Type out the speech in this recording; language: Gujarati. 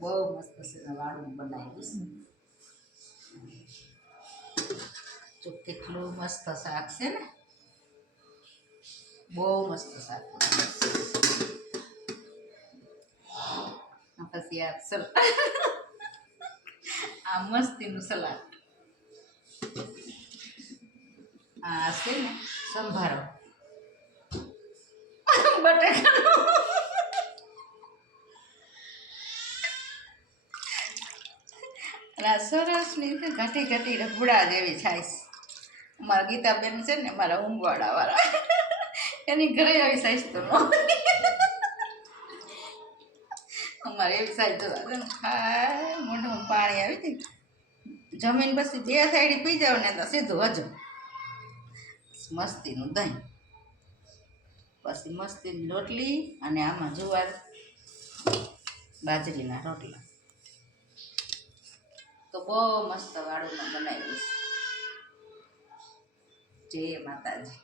બહુ મસ્ત છે વાળું બનાવ્યું છે. તો કેટલું મસ્ત શાક છે ને, બહુ મસ્ત શાક. પછી આ મસ્તીનું સલાડ, આ છે ને સંભારો બટાકાનો. સરસ ની ઘટી ઘટી રગડા જેવી છાઈશ. મારા ગીતાબેન છે ને, મારા ઊંઘવાડા વાળા, એની ઘરે આવી સાઈશ તો અમારે એવી સાઈઝ ખાય મોઢામાં પાણી આવી હતી. જમીન પછી 2 સાઈડ પી જાવ ને તો સીધું હજમ. મસ્તીનું દહીં, પછી મસ્તીની રોટલી, અને આમાં જુવાર બાજરીના રોટલા. તો બહુ મસ્ત વાળું બનાવ્યું છે. જય માતાજી.